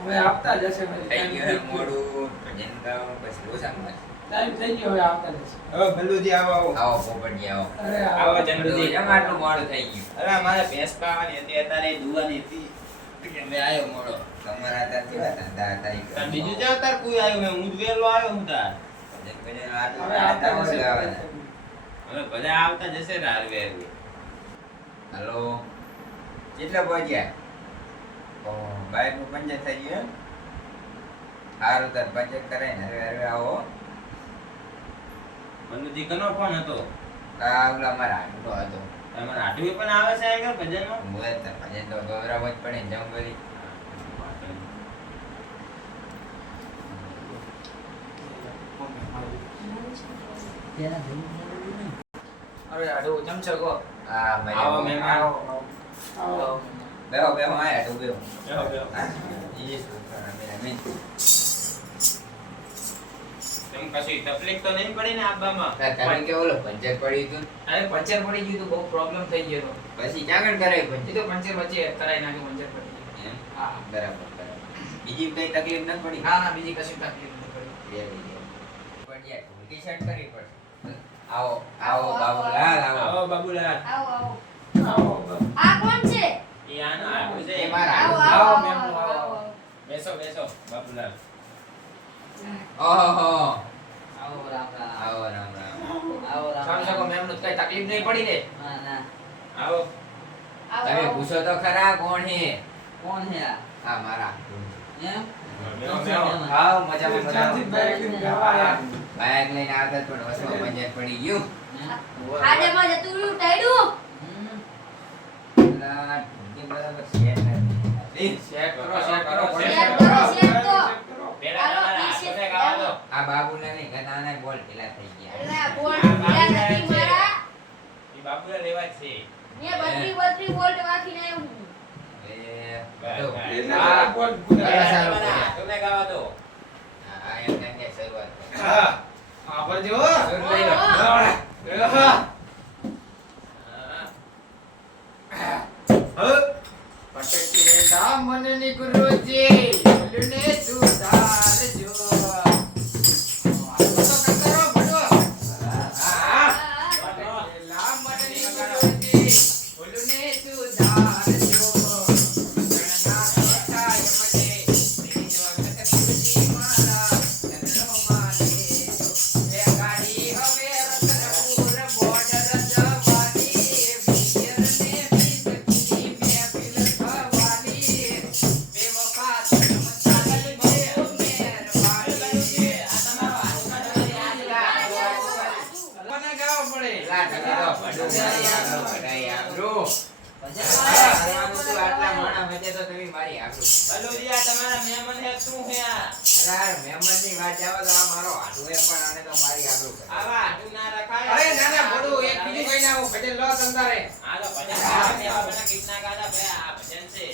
હવે આપતા જશે થઈ ગયું મોડું ભજન ગાવ પછી રોસામાં ટાઈમ થઈ ગયો હવે આપતા જશે હવે ભલ્લુજી આવો આવો પોપટજી આવો અરે આવો ચંદુજી કેમ આટલું મોડું થઈ ગયું અરે મારે ભેંસ પાવાની હતી અત્યારે દુવાની હતી મેં આયો મોડો તમારા હતા કેવા ધંધા હતા ઈ તાર બીજું છે તાર કોઈ આવ્યું મેં હું જ વેલો આવ્યો હું તાર ભજન આટલું હવે આપતા મોડું જશે આવવાના. હવે બધા આવતા જશે ને હારવે હારવે. હલો કેટલા પહોંચ્યા ઓ બાઈક નું પંચર થઈ ગયું એમ? હારું તાર પંચર કરાય ને હવે હવે આવો મનુજી કનો ફોન હતો આ ઓલા મારા આંટો હતો તમારે આટવી પણ આવે છે આગળ ભજનમાં મોય તાર ભજન તો ગૌરવ જ પડે ને જમ કરી અરે આડો ચમચો ગો હા મજા આવો મહેમાન. આવો બેહો બેહો આયા તો બેહો બેહો, બેહો. ઈ શું મેં તેમ કશી તકલીફ તો નહીં પડી ને આબામાં કારણ કે ઓલો પંચર પડ્યું હતું અરે પંચર પડી ગયું તો બહુ પ્રોબ્લેમ થઈ ગયો તો પછી ક્યાં આગળ કરાય એ પંચર તો પંચર વચ્ચે કરાઈ નાખ્યું પંચર પડી ગયું એમ હા બરાબર બરાબર બીજી કઈ તકલીફ ન પડી હા ના બીજી કશી તકલીફ નથી પડી પણ યાર ટી શર્ટ કરવી પડશે આવો આવો બાબુલાલ આવો આવો બાબુલાલ આવો આવો આવો આ કોણ છે એ આનો આવ્યો છે એ મારા આવો આવો. આવો મેમ, આવો, આવો. આવો. બેસો બેસો બાબુલાલ ઓહો આવો રામ રામ આવો રામ રામ આવો રામ ચમચો ગો મેમ નું કઈ તકલીફ નહીં પડી ને ના ના આવો આવો, તમે આવો. પૂછો તો ખરા કોણ હે કોણ છે આ આ મારા એમ બેહો બેહો હા મજામાં ચાંદની મજામાં બાઈક લઈને જવા આયા. બાઈક લઈને આવતા પણ વસમાં પંચર પડી ગયું ખાડામાં જતું રહ્યું ટાયડું. હમ. પેલા ઢૂંઢી બરાબર શેર નથી ચેક કરો ચેક કરો શેક શેર કરો, શેર તો. પેલા હાલો, તમારા ટી શર્ટ હાથોને ગાવા દો આ બાબુલા ને ગનાના બોલ ઢીલા થઈ ગયા એટલે આ બોલ્ટ ઢીલા નથી મારા. એ બાબુલાલ લેવા જ છે મેં 32 બોલ્ટ વાંખીને આવ્યો હું. એ બસ, તો બસ. એના બોલ ગુના બસ, હાલો. તમારા હાથોને ગાવા દો આ એમ કે શરૂઆત કરો. હા આવજો સુર લઈ લો ઓહો. પટકે દામનની ગુરુજી બોલને સુધારજો આવો તો કરો ભડો હા પટકે દામનની ગુરુજી બોલને સુધારજો ગણના છોટાય મને તેજો જગતજી મારા ચંદ્રો મારે એ ગાડી હવે રતનપુર બોર્ડર જવાની વીરને બીજકી મહેફિલ થવાની બેવફા ચમત્કારી છે મહેરબાની આ તમારો મને ગાવ પડે લા ટકે તો ભડું મારી આબરૂ કઢાઈ આબરૂ ભજન કરવાનું તું આટલા માણા વચ્ચે તો તમે મારી આબરૂ બલુજી આ તમારા મહેમાન હે શું હે આ અરે મહેમાનની વાત આવે તો આ મારો હાડું એ પણ આને તો મારી આબરૂ કરે આવા હાટું ના રખાય અરે ના ના ભડું એક બીજું કઈ ના હું ભજન લો તંતારે આ તો ભજન ગાવા દેવા બના કિતના ગાતા ભાઈ આ ભજન છે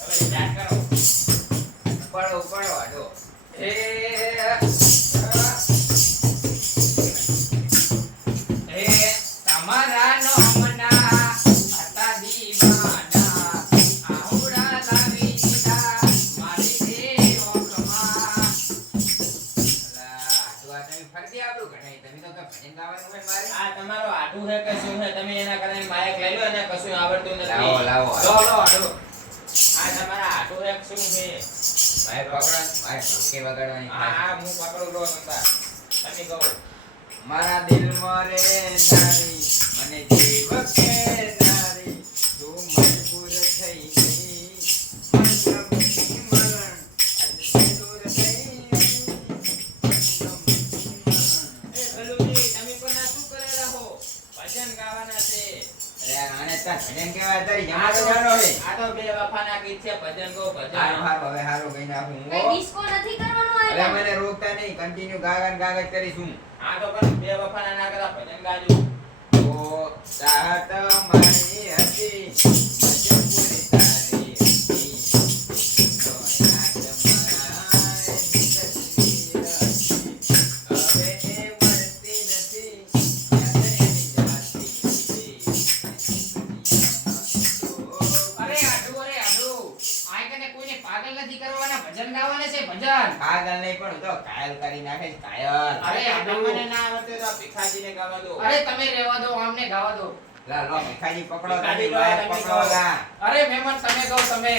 હવે સ્ટાર્ટ કરો ઉપાડો ઉપાડો હાડો એ એ તમારા નોમના હતા દીવાના આહુડા લાવી દીધા મારી દેવકમાં અલા હાડું આ તમે ફરતી આબરૂ કઢાઈ તમે તો કે ભજન ગાવાનું હોય મારે આ તમારો હાટું હે કે શું હે તમે એના કરતા માઇક લઈ લો અને કશું આવડતું નથી લાવો લાવો લો લો હાડો આ તમારા હાટું હે કે શું હે મારે પકડો મારે ઢોલકી વગાડવાની આ આ હું પકડું લો તમતા તમે કહો મારા દિલમાં રે નારી મને જીવ કે નારી તું મજબૂર થઈ ગઈ મનગમતી મરણ આજે દૂર થઈ એ ભલુજી તમે પણ આ શું કરે રહો ભજન ગાવાના છે અરે આ આને તાર ભજન કહેવાય તારી જમા તો જાણો હે આ તો બે વફાના ગીત છે ભજન ગો હારું ભજન હારું હવે હારું કઈ નાખું કઈ હું ડિસ્કો નથી કરવાનો અરે આ મને રોકતા નહીં કન્ટિન્યુ ગાગન ગાગજ કરીશું આ તો પણ બે વફાના ના કરતા ભજન ગાજો ઓ ચાહત મારી હતી મજબૂરી તારી હતી તો યાદ મારા તસવીર હતી હવે એ મળતી નથી યાદ એની જાતી હતી અરે હાડો અરે હાડો આય કને કોઈ પાગલ નથી કરવાના, ભજન ગાવાના છે ભજન. પાગલ નહીં પણ હું તો ઘાયલ કરી નાખે છે, ઘાયલ. અરે તમને ના આવડે તો ભીખાજીને ગાવા દો. અરે તમે રહેવા દો, આમને ગાવા દો. લા લો ભીખાજી પકડો, ભીખાજી તમે બહાર તમે પકડો કહો. લા. અરે મહેમાન તમે ગાઓ તમે.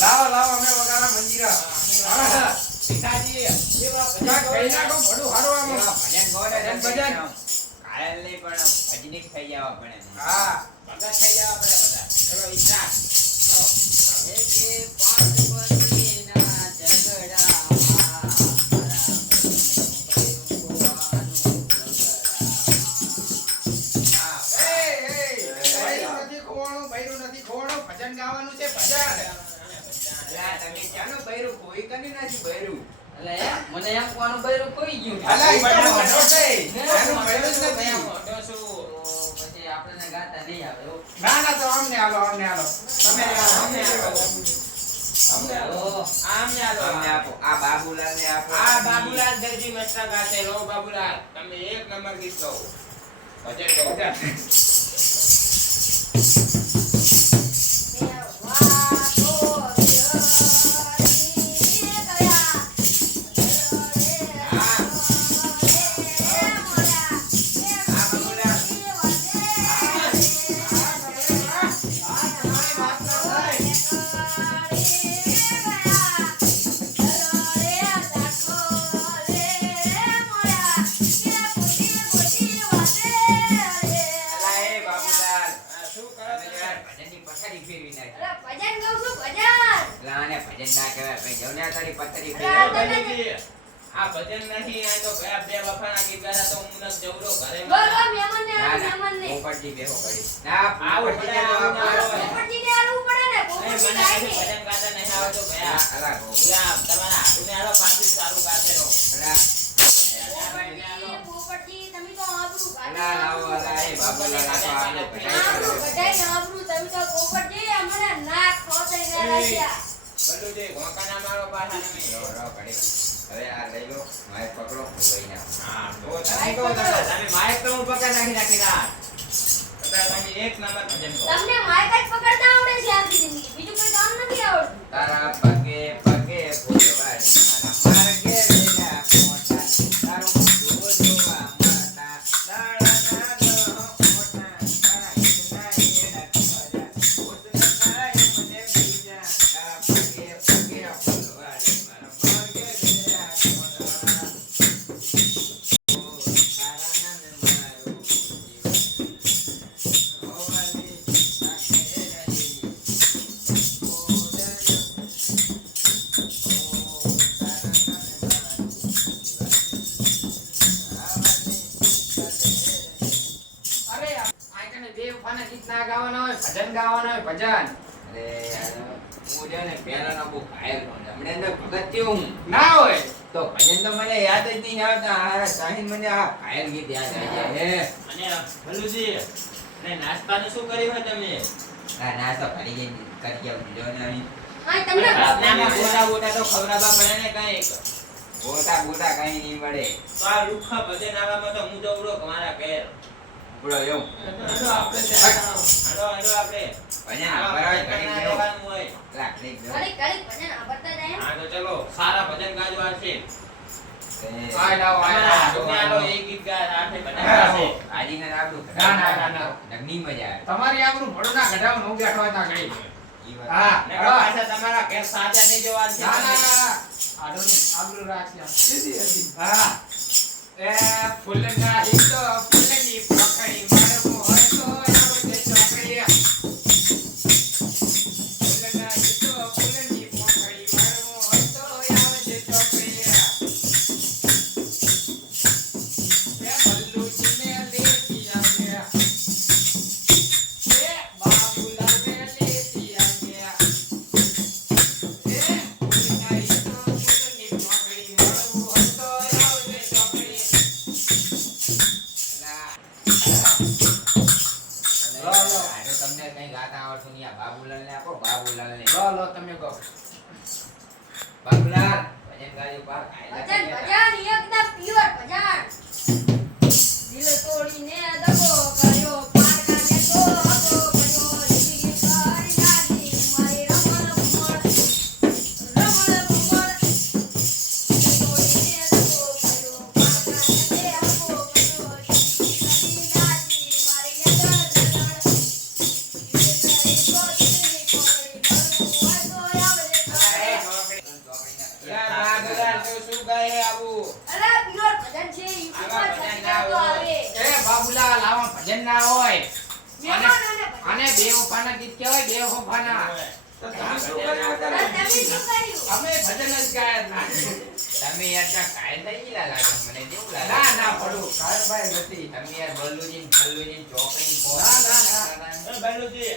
લાવો લાવો અમે વગાડા મંજીરા. હા, ભીખાજી એવા ભજન કાંઈક ગાઓ. કહી નાખો, ભડું હારું આમ. એવા ભજન ગો ને ભજન, તમે ભજન. ઘાયલ નહીં પણ ભજનીક થઈ જવા પડે ને. હા ભગત થઈ જવા પડે બધા. ચલો ઈચ્છા. એકે પાર્વતીના ઝઘડામાં હા, એ બૈરું નથી ખોવાનું, બૈરું નથી ખોવાનું, ભજન ગાવાનું છે ભજન. લા તમે ક્યાંનું બૈરું કોઈ કની નથી બૈરું. એટલે મને એમ કોનું બૈરું કોઈ ગયું અલા, ઈ તો બૈરું મોટો છે. હે? એનું બૈરું જ નથી. મોટો છું. તો પછી આપણને ગાતા નહીં આવે હો. ના ના તો અમને આલો, અમને આલો. તમે અમને આલો. અમને આલો. ઓ, આમને આલો. અમને આપો, આ બાબુલાલ ને આપો. આ બાબુલાલ દરજી મસ્ત ગાશે. લો બાબુલાલ તમે એક નંબર ગીત ગાઓ. ભજન ગાઓ. અલા એ બાબુલાલ, આ શું કરો તમે તમે? યાર ભજનની પથારી ફેરવી નાખી. અરે ભજન ગાઉં છું ભજન. લા આને ભજન ના કહેવાય ભાઈ, જો ને આ તારી પથારી અલા, ફેરવી. દરજી, આ ભજન નહીં આ તો કયા બે વફાના ગીત ગાતા તો હું નત જવરો ઘરે લો મારા. લો મહેમાનને ના આલો, ના મહેમાનને. પોપટજી બેહો પડી. ના આવું પોપટજીને પડે, જવાબ આવું આપો. ના પોપટજીને આલવું પડે ને, એ પોપટજી મને ગાય કશું છે. ભજન ગાતા નહીં આવડતું ભયા. અલા ગો. યા, તમારા હાથુને આલો પાછું સારું ગાશે રહો. અલા પોપટજી, તમે તો આબરૂ કાઢી અલા લાવો, અલા એ બાબુલાલ આપો, આલો ભાઈ. આબરૂ કઢાઈને આબરૂ, તમે તો પોપટજી અમને નાક ખોતરીને રાખ્યા. બધું જે ઘોંકાના મારો પાછા તમે. રો રો પડી. હવે આ લઈ લો, મારે પકડો, હું લઈ નાખું. હા, તો તમે કહો તમે માઇક તો હું પકડ નાખી રાત. તમે એક નંબર ભજન કહો. તમને માઇક જ પકડતા આવડે છે આખી જિંદગી, બીજું કોઈ કામ નથી આવડતું. તારા પગે પગે ફૂલવાડી મારા માર્ગે લીલા મોટા તારું મોઢું જોવા મળતા દાળના દો મોટા તારા હિતના હીરા ખોજા ઉતને થાય મને બીજા તારા પગે પગે ફૂલવાડી મારા માર્ગે લીલા મોટા ઓ તારા નામ મારું જીવન હોવાલી રાખે રહી અરે આ કને દેવ ફાના ગીત ના ગાવાના હોય, ભજન ગાવાના હોય ભજન. હું છે ને પહેલાનો બહુ ઘાયલ છું. હમણાં અંદર ભગત થયો હું. ના હોય. તો ભજન તો મને યાદ જ નહીં આવતા. આ સાહિન મને આ ઘાયલ ગીત યાદ આવી જાય. હે. અને ભલુજી ને નાસ્તાનું શું કર્યું હોય તમે? આ નાસ્તો કરી આવું જો ને અહીં. હા, તમને નાના ગોટા ગોટા તો ખવડાવવા પડે ને કંઈક. ગોટા બોટા કઈ નહીં મળે. તો આ લુખ્ખા ભજન આવવામાં તો હું જવડો મારા ઘેર. બોલો એવું. હાલો આપણે ભજન આભરાય ઘડી ગયો. રહેવાનું હોય. લાકડી ગયો. ઘડીક ઘડીક ભજન આવડતા જાય એમ. હા તો ચલો સારા ભજન ગાજવા છે. આય લાવો, આય તમારા લાવો. હાથુને આલો એક ગીત ગા આપણે ભજન ગાશે. આજીને રાખું. ના. નગની મજા આવે. તમારી આબરૂ ભડું ના કઢાવ હું બેઠો હતા ઘડી. ઈ વાત. હા. ને પાછા તમારા ઘેર સાજા નહીં જોવા છે. ના. આડોની આબરૂ રાખજો. હા. એ ફૂલના હિતો ફૂલની પકડી મારવું હોય તો આવજે ચોકડી. ફૂલના હિતો ફૂલની પકડી મારવું હોય તો આવજે ચોકડી. એ ભલ્લુજીને લેતી આવજે. એ બાબુલાલને લેતી આવજે. એ ફૂલના હિતો ફૂલની પકડી મારવું હોય તો આવજે ચોકડી. લો. આજે તમને કઈ ગાતા આવડતું નહીં. આ બાબુલાલને આપો, બાબુલાલને. લો તમે કહો. બાબુલાલ ભજન ગાજો પાર ભજન ભજન એકદમ પ્યોર ભજન. દિલ તોડીને દગો કર્યો, પારકાને તો હગો કર્યો, જિંદગી કરી નાખી મારી રમણ ભમણ. યાર બાગુલાલ તો શું ગાય આવું અરે પ્યોર ભજન છે આવા ભજન ના યુટ્યુબમાં તો હોય. આવે એ બાબુલાલ આવા ભજન ના હોય મહેમાનોને ભજન. અને બે વફાના ગીત કહેવાય બે વફાના તો તમે શું કર્યું અરે તમે શું કર્યું અમે ભજન જ ગાયા ના તમે યાર ત્યાં કાયલ નહીં ગયેલા લાગે મને કેવું લાગે ના ના પડું કાળભાઈ નથી તમે યાર બલ્લુજી ફલ્લુજી ચોકડી ના, ના, ના. એ બાલુજી,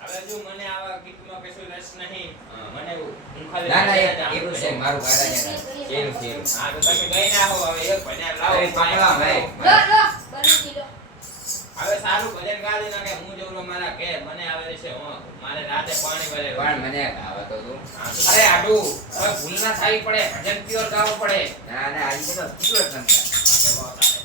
હવે જો મને આવા ગીતમાં કશું રસ નહીં. મને હું ખાલી ના ના ગાતા યાર એવું છે જાણું. મારું ગાડા યાર કેરું કેરું હા તો તમે ગઈ ના હો હવે એક ભજન લાવો અરે પકડા ભાઈ લો લો બલુજી લો હવે સારું ભજન ગાડી નાખે હું જવરો મારા ઘેર મને આવે છે મારે રાતે પાણી ભરે પણ મને ગાવા તો તું હા તો અરે આડુ હવે ભૂલ ના થવી પડે ભજન પ્યોર ગાવું પડે ના ના આજે તો કેટલો રમતા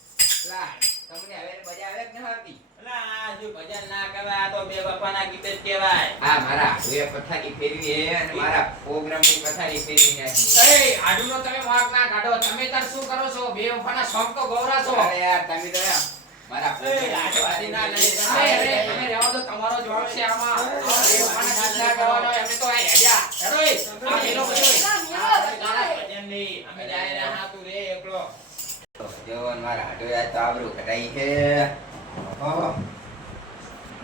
તમને હવે મજા આવે કે ન આવતી અલા, આ જો ભજન ના કહેવાય આ તો બે બાપાના ગીત જ કહેવાય આ મારા આડુએ પથારી ફેરવી હે અને મારા પ્રોગ્રામની પથારી ફેરવી નાખી એ આડુનો તમે વાંક ના કાઢો તમે તાર શું કરો છો બે વફાના શોખ તો ગૌરા છો અરે યાર તમે તો યાર મારા આડો આડી ના લઈ અરે, અરે, તમે રહેવા દો તમારો જવાબ છે આમાં આ બે વફાના ગીત ના ગાવાનો હોય, અમે તો આ હેડ્યા હેડો એ આ મેલો બધો ભજન નહીં અમે જાય રહ્યા તું રે એકલો જવાન મારા આડુએ આજ તો આબરૂ કઢાઈ છે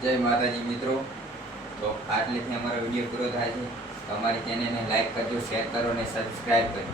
જય માતાજી મિત્રો તો આટલેથી અમારો વિડીયો પૂરો થાય છે તો અમારી ચેનલને લાઈક કરજો શેર કરો અને સબસ્ક્રાઇબ કરજો